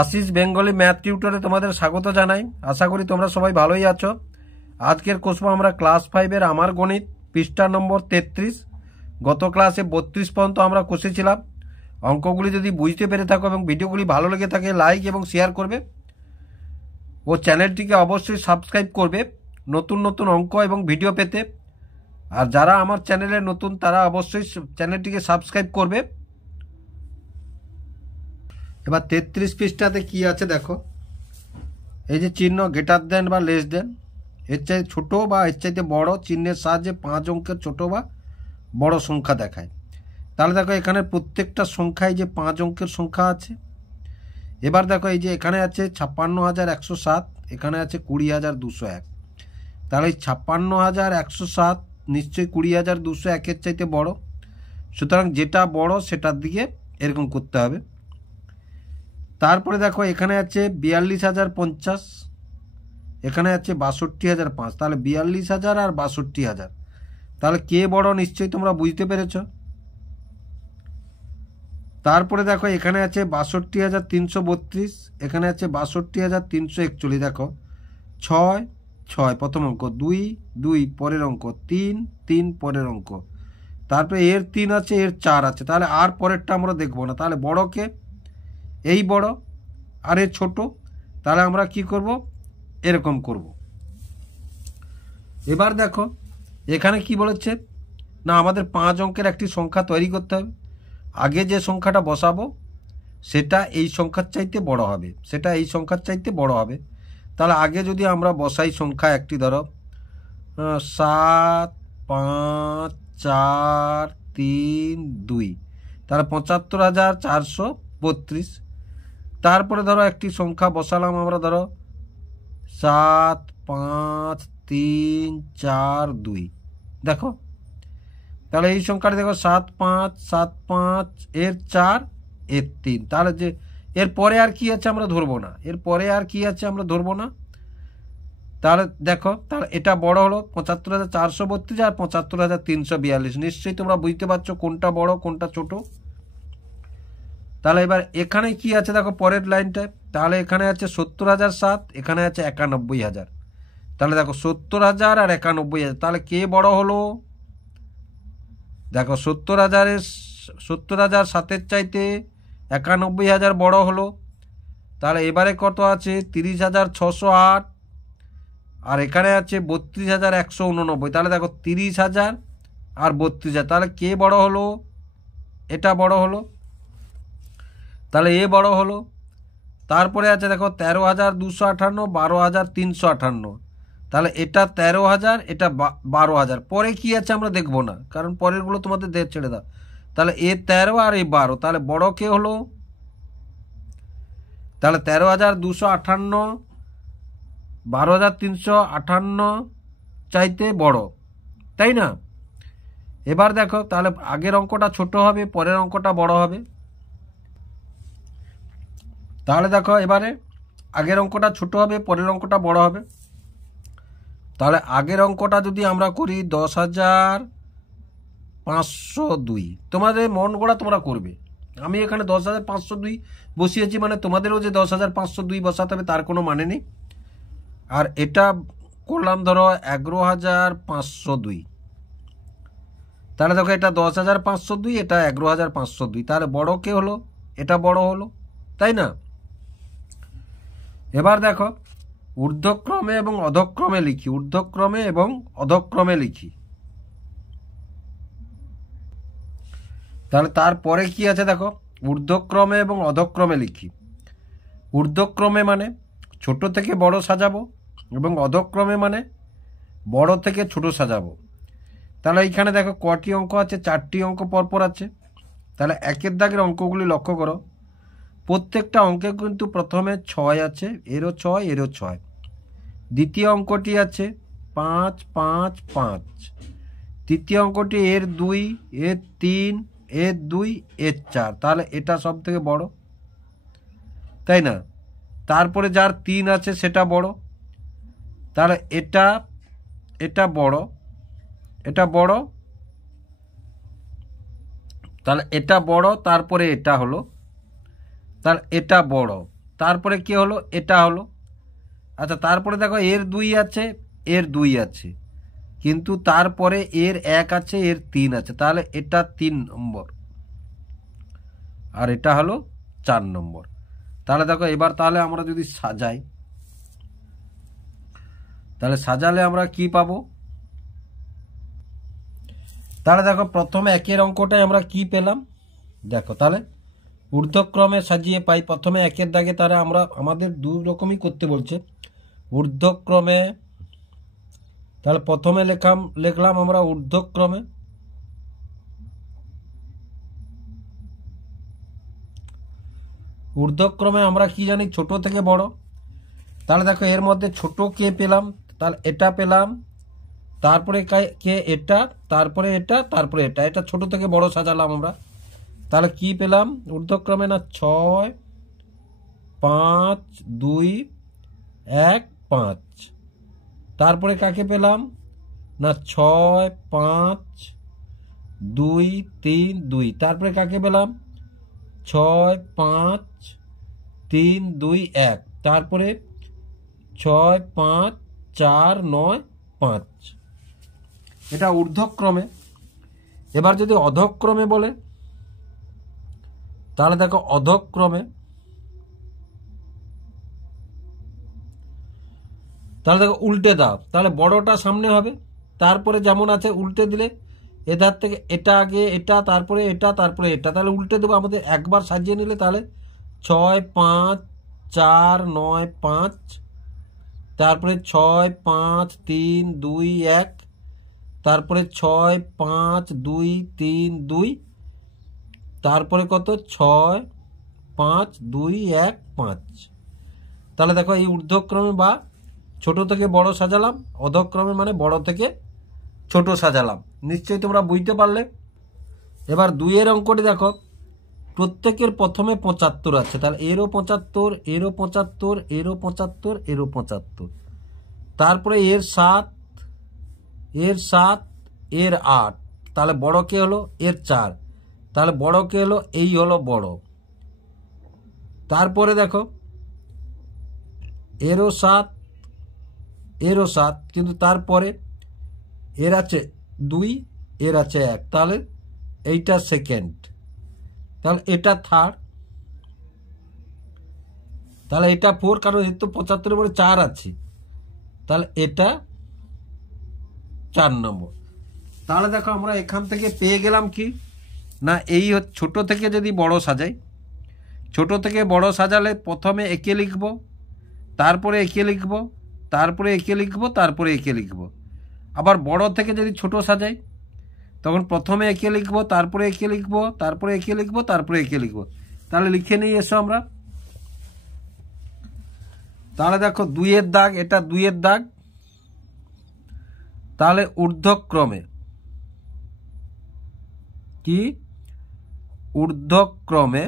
Ashis Bengali math টিউটরে তোমাদের স্বাগত জানাই। আশা করি তোমরা সবাই ভালোই আছো। আজকের কষবো আমরা ক্লাস 5-এর আমার গণিত পৃষ্ঠা নম্বর 33। গত ক্লাসে 32 পর্যন্ত আমরা কষেছিলাম। অঙ্কগুলি যদি বুঝতে পেরে থাকো এবং ভিডিওগুলি ভালো লেগে থাকে লাইক এবং শেয়ার করবে ও চ্যানেলটিকে অবশ্যই সাবস্ক্রাইব করবে নতুন নতুন অঙ্ক এবং ভিডিও পেতে। আর যারা আমার চ্যানেলে নতুন তারা অবশ্যই চ্যানেলটিকে সাবস্ক্রাইব করবে। এবার 33 পৃষ্ঠাতে কি আছে দেখো, এই যে চিহ্ন গ্রেটার দেন বা লেস দেন, এর চাইতে ছোট বা এর চাইতে বড় চিহ্নের সাহায্যে 5 অঙ্কের ছোট বা বড় সংখ্যা দেখায়। তাহলে দেখো এখানে প্রত্যেকটা সংখ্যায় যে 5 অঙ্কের সংখ্যা আছে। এবার দেখো এই যে এখানে আছে 56,107, এখানে আছে 20,201। তাহলে এই 56,107 নিশ্চয়ই 20,201-এর চাইতে বড়। সুতরাং যেটা বড় সেটার দিকে এরকম করতে হবে। তারপরে দেখো এখানে আছে 42,050, এখানে আছে 62,005। তাহলে 42,000 আর 62,000, তাহলে কে বড় নিশ্চয়ই তোমরা বুঝতে পেরেছ। তারপরে দেখো এখানে আছে 62,332, এখানে আছে 62,341। দেখো 6 6 প্রথম অঙ্ক, 2 2 পরের অঙ্ক, 3 3 পরের অঙ্ক। তারপরে এর 3 আছে, এর 4 আছে। তাহলে আর পরেরটা আমরা দেখবো না। তাহলে বড়কে এই বড় আর এর ছোট, তাহলে আমরা কি করব, এরকম করব। এবার দেখো এখানে কি বলেছে না, আমাদের 5 অঙ্কের একটি সংখ্যা তৈরি করতে হবে। আগে যে সংখ্যাটা বসাবো সেটা এই সংখ্যার চাইতে বড় হবে, সেটা এই সংখ্যার চাইতে বড় হবে। তাহলে আগে যদি আমরা বসাই সংখ্যা একটি, ধরো 7 5 4 3 2, তাহলে 75,432। তারপরে ধরো একটি সংখ্যা বসালাম আমরা, ধরো 7 5 3 4 2। দেখো তাহলে এই সংখ্যাটা দেখো 7 5 7 5, এর 4 এর 3। তাহলে যে এর পরে আর কি আছে আমরা ধরবো না, এর পরে আর কি আছে আমরা ধরবো না। তাহলে দেখো তাহলে এটা বড় হলো 75,432 আর 75,342। নিশ্চয়ই তোমরা বুঝতে পারছো কোনটা বড় কোনটা ছোট। তাহলে এবার এখানে কি আছে দেখো পরের লাইনটা, তাহলে এখানে আছে 70,007, এখানে আছে 91,000। তাহলে দেখো 70,000 আর 91,000, তাহলে কে বড় হলো? দেখো 70,007-এর চাইতে 91,000 বড় হলো। তাহলে এবারে কত আছে 30,608, আর এখানে আছে 32,189। তাহলে দেখো 30,000 আর 32,000, তাহলে কে বড় হলো? এটা বড় হলো, তাহলে এ বড় হলো। তারপরে আছে দেখো 13,258, 12,358। তাহলে এটা 13,000, এটা 12,000। পরে কি আছে আমরা দেখবো না, কারণ পরেরগুলো তোমাদের ছেড়ে দাও। তাহলে এ 13 আর এ 12, তাহলে বড় কে হলো? তাহলে 13,258 12,358 চাইতে বড়, তাই না? এবার দেখো তাহলে আগের অঙ্কটা ছোট হবে, পরের অঙ্কটা বড় হবে। তাহলে দেখো এবারে আগের অঙ্কটা ছোট হবে, পরের অঙ্কটা বড় হবে। তাহলে আগের অঙ্কটা যদি আমরা করি 10,502, তোমাদের মন গড়া তোমরা করবে। আমি এখানে 10,502 বসিয়েছি, মানে তোমাদেরও যে 10,502 বসাতে হবে তার কোনো মানে নেই। আর এটা করলাম ধরো 11,502। তাহলে দেখো এটা 10,502, এটা 11,502। তাহলে বড় কে হলো? এটা বড় হলো, তাই না? এবার দেখো ঊর্ধ্বক্রমে এবং অধক্রমে লিখি, ঊর্ধ্বক্রমে এবং অধক্রমে লিখি। তাহলে তারপরে কি আছে দেখো, ঊর্ধ্বক্রমে এবং অধক্রমে লিখি। ঊর্ধ্বক্রমে মানে ছোট থেকে বড় সাজাবো, এবং অধক্রমে মানে বড় থেকে ছোট সাজাবো। তাহলে এইখানে দেখো কটি অঙ্ক আছে, 4টি অঙ্ক পরপর আছে। তাহলে একের দাগের অঙ্কগুলি লক্ষ্য করো, প্রত্যেকটা অঙ্কে কিন্তু প্রথমে 6 আছে, এরও 6 এরও 6। দ্বিতীয় অঙ্কটি আছে 5 5 5। তৃতীয় অঙ্কটি এর 2 এর 3 এর 2 এর 4। তাহলে এটা সব থেকে বড়, তাই না? তারপরে যার 3 আছে সেটা বড়, তাহলে এটা বড়, এটা বড়, তাহলে এটা বড়। তারপরে এটা হলো, তাহলে এটা বড়, তারপরে কি হলো, এটা হলো। আচ্ছা, তারপরে দেখো এর 2 আছে, এর 2 আছে, কিন্তু তারপরে এর 1 আছে, এর 3 আছে, তাহলে এটা 3 নম্বর আর এটা হলো 4 নম্বর। তাহলে দেখো এবার তাহলে আমরা যদি সাজাই, তাহলে সাজালে আমরা কি পাবো? তাহলে দেখো প্রথমে একের অঙ্কটায় আমরা কি পেলাম, দেখো তাহলে ঊর্ধ্বক্রমে সাজিয়ে পাই। প্রথমে একের দাগে তারা আমরা আমাদের দু রকমই করতে বলছে, ঊর্ধ্বক্রমে। তাহলে প্রথমে লিখলাম আমরা ঊর্ধ্বক্রমে, ঊর্ধ্বক্রমে আমরা কি জানি, ছোট থেকে বড়। তাহলে দেখো এর মধ্যে ছোট কে পেলাম, তাহলে এটা পেলাম, তারপরে কে এটা, তারপরে এটা, তারপরে এটা, এটা ছোট থেকে বড় সাজালাম আমরা। তাহলে কি পেলাম ঊর্ধ্বক্রমে, না 6 5 2 1 5। তারপরে কাকে পেলাম, না 6 5 2 3 2। তারপরে কাকে পেলাম, 6 5 3 2 1। তারপরে 6 5 4 9 5। এটা ঊর্ধ্বক্রমে। এবার যদি অধক্রমে বলে, তাহলে দেখো অধক্রমে, তাহলে দেখো উল্টে দাও, তাহলে বড়টা সামনে হবে, তারপরে যেমন আছে উল্টে দিলে এধার থেকে এটা আগে, এটা, তারপরে এটা, তারপরে এটা, তাহলে উল্টে দেবো। আমাদের একবার সাজিয়ে নিলে তাহলে 6 5 4 9 5, তারপরে 6 5 3 2 1, তারপরে 6 5 2 3 2, তারপরে কত 6 5 2 1 5। তাহলে দেখো এই ঊর্ধ্বক্রমে বা ছোট থেকে বড় সাজালাম, অধক্রমে মানে বড় থেকে ছোট সাজালাম। নিশ্চয়ই তোমরা বুঝতে পারলে। এবার 2 এর অঙ্কটি দেখো, প্রত্যেকের প্রথমে 75 আছে, তাহলে এরও 75, এরও 75, এরও 75, এরও 75। তারপরে এর 7, এর 7, এর 8। তাহলে বড় কে হলো, এর 4। তাহলে বড় কে হলো, এই হলো বড়। তারপরে দেখো এরও 7, এরও 7, কিন্তু তারপরে এর আছে 2, এর আছে 1, তাহলে এইটা সেকেন্ড, তাহলে এটা থার্ড, তাহলে এটা 4, কারণ এর তো 75 পরে 4 আছে, তাহলে এটা 4 নম্বর। তাহলে দেখো আমরা এখান থেকে পেয়ে গেলাম কি, না এই ছোট থেকে যদি বড় সাজাই, ছোট থেকে বড় সাজালে প্রথমে একে লিখব, তারপরে একে লিখব, তারপরে একে লিখব, তারপরে একে লিখব। আবার বড় থেকে যদি ছোট সাজাই, তখন প্রথমে একে লিখব, তারপরে একে লিখব, তারপরে একে লিখব, তারপরে একে লিখব। তাহলে লিখে নিয়ে এসো আমরা। তাহলে দেখো 2 এর দাগ, এটা 2 এর দাগ, তাহলে ঊর্ধ্বক্রমে কি, ঊর্ধ্বক্রমে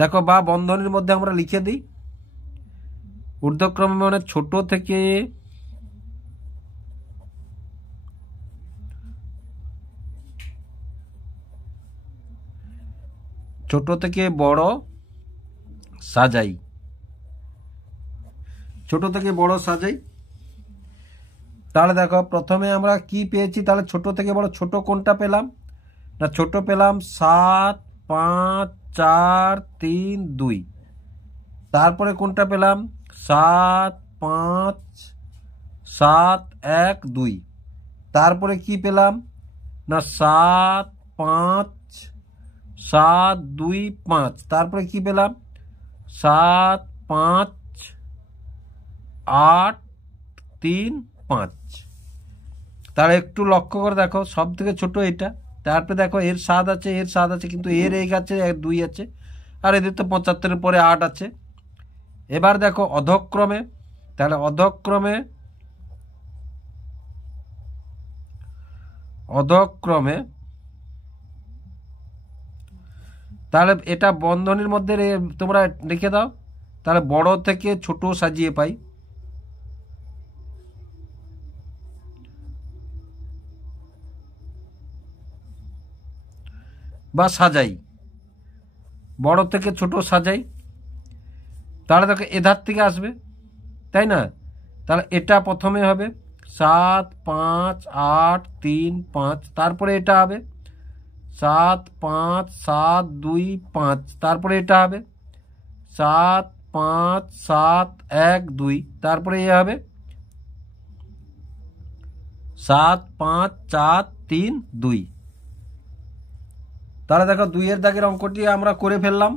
দেখো বা বন্ধনীর মধ্যে আমরা লিখে দিই, ঊর্ধ্বক্রমে মানে ছোট থেকে বড় সাজাই, ছোট থেকে বড় সাজাই। তাহলে দেখো প্রথমে আমরা কি পেয়েছি, তাহলে ছোট থেকে বড়, ছোট কোনটা পেলাম, না ছোট পেলাম 7 5 4 3 2। তারপরে কোনটা পেলাম, 7 5 7 1 2। তারপরে কি পেলাম, না 7 5 7 2 5। তারপরে কি পেলাম, 7 5 8 3 5। তাহলে একটু লক্ষ্য করে দেখো, সব থেকে ছোট এটা। তারপরে দেখো এর 7 আছে, এর 7 আছে, কিন্তু এর 1 আছে, এর 2 আছে, আর এদের তো 75-এর পরে 8 আছে। এবার দেখো অধক্রমে, তাহলে অধক্রমে তাহলে এটা বন্ধনীর মধ্যে তোমরা লিখে দাও, তাহলে বড় থেকে ছোট সাজিয়ে পাই, বা সাজাই। বড় থেকে ছোট সাজাই, তাহলে দেখো এধার থেকে আসবে, তাই না? তাহলে এটা প্রথমে হবে 7 5 8 3 5, তারপরে এটা হবে 7 5 7 2 5, তারপরে এটা হবে 7 5 7 1 2, তারপরে এ হবে 7 5 4 3 2। তাহলে দেখো 2 এর দাগের অঙ্কটি আমরা করে ফেললাম।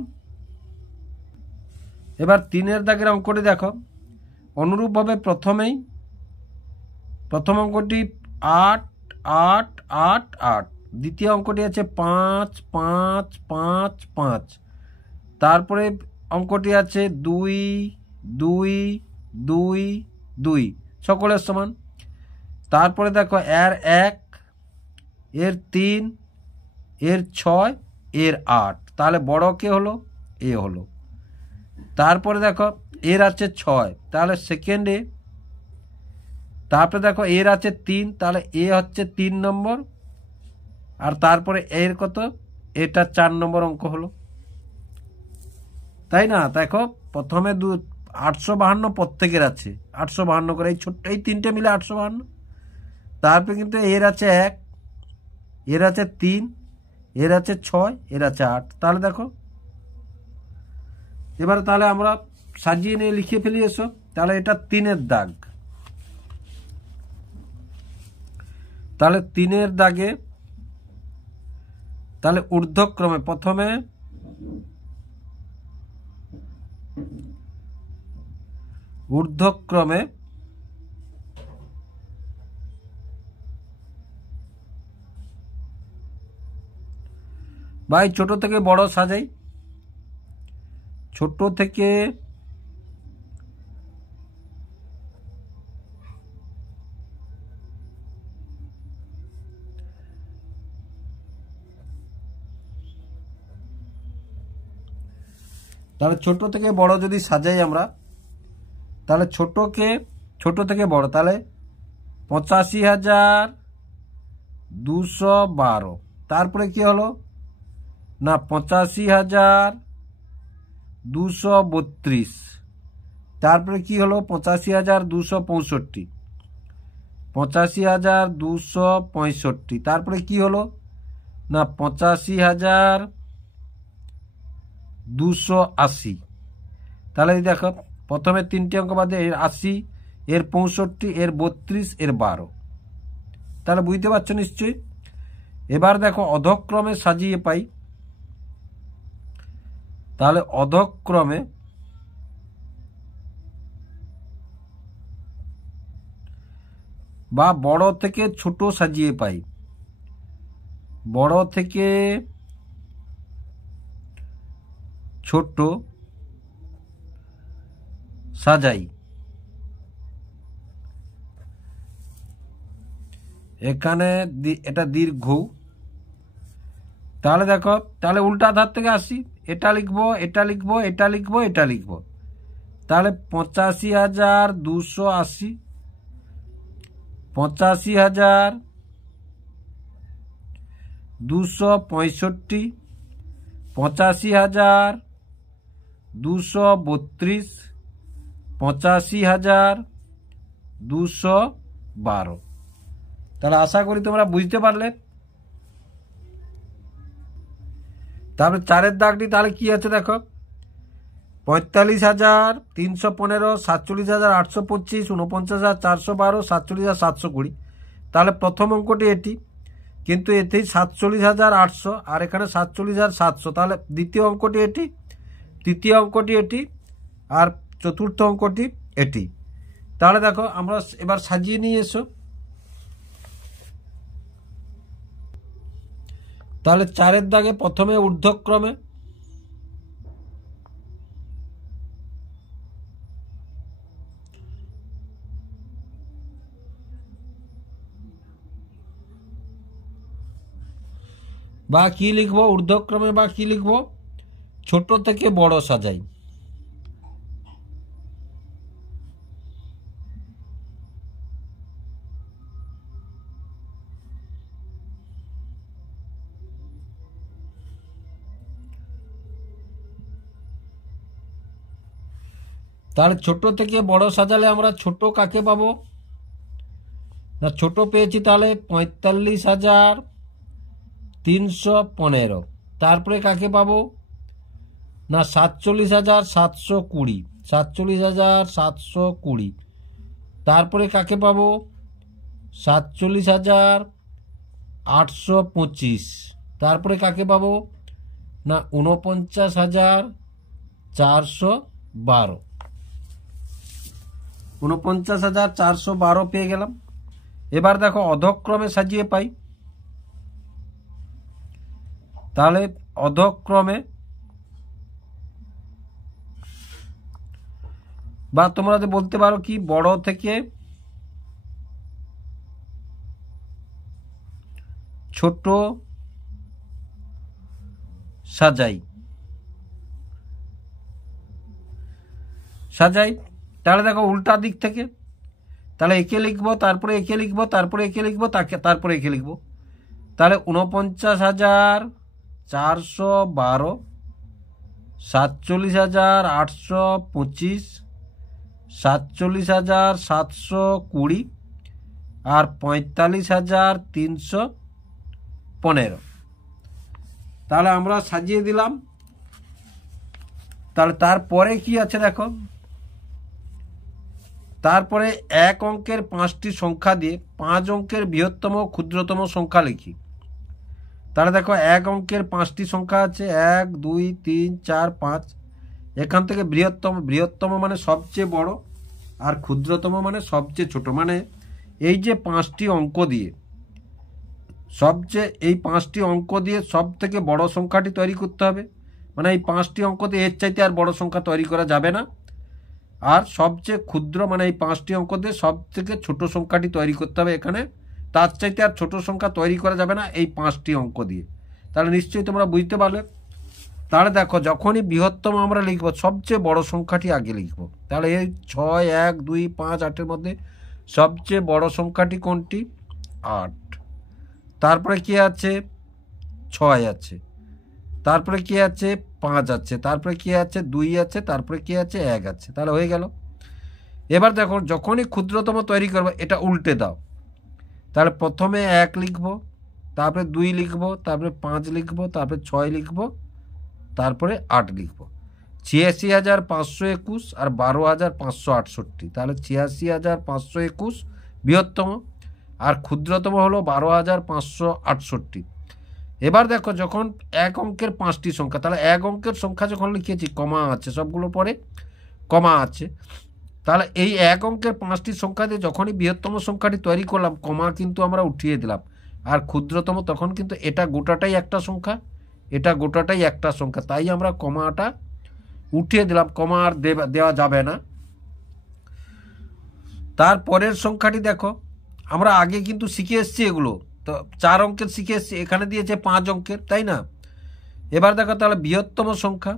এবার 3 এর দাগের অঙ্কটি দেখো, অনুরূপভাবে প্রথম অঙ্কটি 8 8 8 8, দ্বিতীয় অঙ্কটি আছে 5 5 5 5, তারপরে অঙ্কটি আছে 2 2 2 2, সকলের সমান। তারপরে দেখো এর 1, এর 3, এর 6, এর 8, তাহলে বড় কে হলো? এ হলো। তারপরে দেখো এর আছে 6, তাহলে সেকেন্ডে। তারপরে দেখো এর আছে 3, তাহলে এ হচ্ছে 3 নম্বর, আর তারপরে এর কত? এটা 4 নম্বর অঙ্ক হলো, তাই না? দেখো প্রথমে 852 প্রত্যেকের আছে 852 করে, এই ছোট্ট এই তিনটে মিলে 852। তারপরে কিন্তু এর আছে 1, এর আছে 3, এর আছে 6, এর আছে 8, তাহলে দেখো এবার তাহলে আমরা সাজিয়ে নিয়ে লিখে ফেলি এসো। তাহলে এটা 3-এর দাগ, তাহলে 3-এর দাগে তাহলে ঊর্ধ্বক্রমে প্রথমে ভাই ছোট থেকে বড় সাজাই, ছোট থেকে তাহলে ছোট থেকে বড় যদি সাজাই আমরা, তাহলে ছোট থেকে বড়, তাহলে 85,212, তারপরে কি হলো না 85,232, তারপরে কি হলো 85,265, 85,265, তারপরে কি হলো না 85,280। তাহলে দেখো প্রথমে 3টি অঙ্ক বাদে এর 80, এর 65, এর 32, এর 12, তাহলে বুঝতে পারছো নিশ্চয়ই। এবার দেখো অধক্রমে সাজিয়ে পাই, তাহলে অধক্রমে বা বড় থেকে ছোট সাজিয়ে পাই, বড় থেকে ছোট সাজাই, এখানে এটা দীর্ঘ, তাহলে দেখো তাহলে উল্টা ধার থেকে আসি, এটা লিখবো এটা লিখবো এটা লিখবো এটা লিখবো, তাহলে 85,280, 85,265, 85,232, 85,212। তাহলে আশা করি তোমরা বুঝতে পারলে। তারপরে 4-এর দাগটি তাহলে কি আছে দেখো, 45,315, 47,825, 49,412, 47,720, তাহলে প্রথম অঙ্কটি এটি, কিন্তু এতেই 47,800 আর এখানে 47,700, তাহলে দ্বিতীয় অঙ্কটি এটি, তৃতীয় অঙ্কটি এটি, আর চতুর্থ অঙ্কটি এটি। তাহলে দেখো আমরা এবার সাজিয়ে নিয়ে এসো। তাহলে 4-এর দাগে প্রথমে ঊর্ধ্বক্রমে, বা কি লিখবো ঊর্ধ্বক্রমে বা কি লিখবো, ছোট থেকে বড় সাজাই, তাহলে ছোট থেকে বড় সাজালে আমরা ছোট কাকে পাবো না, ছোট পেয়েছি তাহলে 45,315। তারপরে কাকে পাবো না 47,720, 47,720। তারপরে কাকে পাবো 47,825। তারপরে কাকে পাবো না 49,412, 49,412 পেয়ে গেলাম। এবার দেখো অধক্রমে সাজিয়ে পাই। তাহলে অধক্রমে বা তোমরা বলতে পারো কি বড় থেকে ছোট সাজাই। তাহলে দেখো উল্টা দিক থেকে, তাহলে একে লিখবো, তারপরে একে লিখবো, তারপরে একে লিখবো, তারপরে একে লিখবো। তাহলে 49,412, 47,825, 47,720 আর 45,315। তাহলে আমরা সাজিয়ে দিলাম। তাহলে তারপরে কি আছে দেখো, তারপরে এক অঙ্কের 5টি সংখ্যা দিয়ে 5 অঙ্কের বৃহত্তম ক্ষুদ্রতম সংখ্যা লিখি। তাহলে দেখো এক অঙ্কের 5টি সংখ্যা আছে, 1 2 3 4 5। এখান থেকে বৃহত্তম মানে সবচেয়ে বড়, আর ক্ষুদ্রতম মানে সবচেয়ে ছোট। মানে এই যে 5টি অঙ্ক দিয়ে এই 5টি অঙ্ক দিয়ে সব থেকে বড় সংখ্যাটি তৈরি করতে হবে। মানে এই 5টি অঙ্ক দিয়ে এর চাইতে আর বড় সংখ্যা তৈরি করা যাবে না। আর সবচেয়ে ক্ষুদ্র মানে এই 5টি অঙ্ক দিয়ে সব থেকে ছোট সংখ্যাটি তৈরি করতে হবে। এখানে তার চাইতে আর ছোট সংখ্যা তৈরি করা যাবে না এই 5টি অঙ্ক দিয়ে। তাহলে নিশ্চয়ই তোমরা বুঝতে পারলে। তাহলে দেখো যখনই বৃহত্তম আমরা লিখব সবচেয়ে বড় সংখ্যাটি আগে লিখব। তাহলে এই 6 1 2 5 8-এর মধ্যে সবচেয়ে বড় সংখ্যাটি কোনটি? 8। তারপরে কি আছে? 6 আছে। তারপরে কি আছে? 5 আছে। তারপরে কি আছে? 2 আছে। তারপরে কি আছে? 1 আছে। তাহলে হয়ে গেল। এবার দেখো যখনই ক্ষুদ্রতম তৈরি করবো এটা উল্টে দাও। তাহলে প্রথমে 1 লিখব, তারপরে 2 লিখব, তারপরে 5 লিখব, তারপরে 6 লিখব, তারপরে 8 লিখব। 86,521 আর 12,568। তাহলে 86,521 বৃহত্তম আর ক্ষুদ্রতম হলো 12,568। এবার দেখো যখন এক অঙ্কের 5টি সংখ্যা, তাহলে এক অঙ্কের সংখ্যা যখন লিখেছি কমা আছে, সবগুলো পরে কমা আছে। তাহলে এই এক অঙ্কের 5টি সংখ্যা দিয়ে যখনই বৃহত্তম সংখ্যাটি তৈরি করলাম কমা কিন্তু আমরা উঠিয়ে দিলাম। আর ক্ষুদ্রতম তখন কিন্তু এটা গোটাটাই একটা সংখ্যা, এটা গোটাটাই একটা সংখ্যা, তাই আমরা কমাটা উঠিয়ে দিলাম। কমা আর দেওয়া যাবে না। তারপরের সংখ্যাটি দেখো আমরা আগে কিন্তু শিখে এসছি, এগুলো তো 4 অঙ্কের শিখে এসছি, এখানে দিয়েছে 5 অঙ্কের, তাই না? এবার দেখো তাহলে বৃহত্তম সংখ্যা।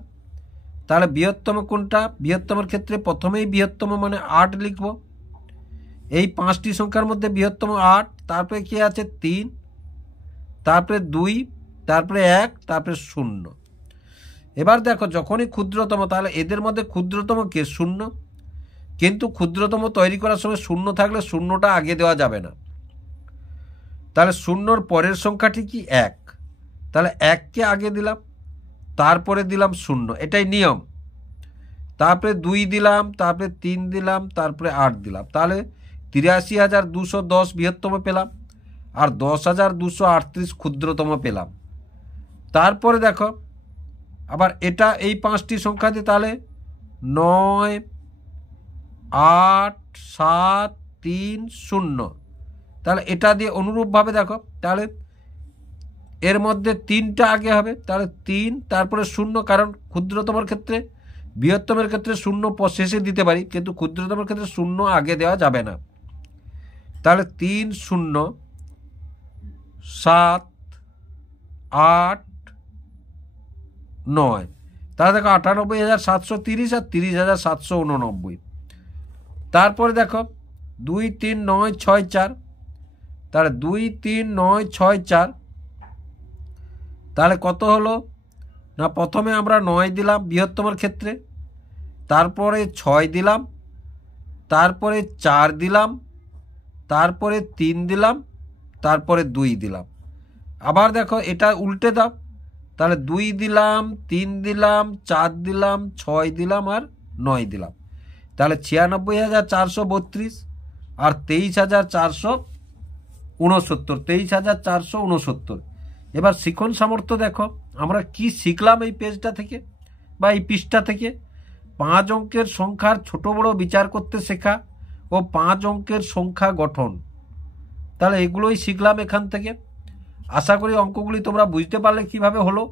তাহলে বৃহত্তম কোনটা? বৃহত্তমের ক্ষেত্রে প্রথমেই বৃহত্তম মানে 8 লিখব। এই 5টি সংখ্যার মধ্যে বৃহত্তম 8। তারপরে কি আছে? 3, তারপরে 2, তারপরে 1, তারপরে 0। এবার দেখো যখনই ক্ষুদ্রতম, তাহলে এদের মধ্যে ক্ষুদ্রতম কে? 0। কিন্তু ক্ষুদ্রতম তৈরি করার সময় 0 থাকলে 0টা আগে দেওয়া যাবে না। তাহলে 0-র পরের সংখ্যাটি কি? 1। তাহলে 1কে আগে দিলাম, তারপরে দিলাম 0, এটাই নিয়ম। তারপরে 2 দিলাম, তারপরে 3 দিলাম, তারপরে 8 দিলাম। তাহলে 83,210 বৃহত্তম পেলাম আর 10,238 ক্ষুদ্রতম পেলাম। তারপরে দেখো আবার এটা এই 5টি সংখ্যা দিয়ে তাহলে 9 8 7 3 0। তাহলে এটা দিয়ে অনুরূপভাবে দেখো তাহলে এর মধ্যে 3টা আগে হবে। তাহলে 3 তারপরে 0, কারণ ক্ষুদ্রতমের ক্ষেত্রে বৃহত্তমের ক্ষেত্রে 0 শেষে দিতে পারি, কিন্তু ক্ষুদ্রতমের ক্ষেত্রে 0 আগে দেওয়া যাবে না। তাহলে 3 0 7 8 9। তাহলে দেখো 98,730 আর 30,789। তারপরে দেখো 2 3 9 6 4। তাহলে 2 3 9 6 4। তাহলে কত হলো না? প্রথমে আমরা 9 দিলাম বৃহত্তমের ক্ষেত্রে, তারপরে 6 দিলাম, তারপরে 4 দিলাম, তারপরে 3 দিলাম, তারপরে 2 দিলাম। আবার দেখো এটা উল্টে দাও, তাহলে 2 দিলাম, 3 দিলাম, 4 দিলাম, 6 দিলাম আর 9 দিলাম। তাহলে 96,432 আর 23,469, 23,469। এবার শিখন সামর্থ্য দেখো আমরা কি শিখলাম এই পেজটা থেকে বা এই পৃষ্ঠা থেকে। 5 অঙ্কের সংখ্যার ছোট বড় বিচার করতে শেখা ও 5 অঙ্কের সংখ্যা গঠন, তাহলে এগুলোই শিখলাম এখান থেকে। আশা করি অঙ্কগুলি তোমরা বুঝতে পারলে কিভাবে হলো।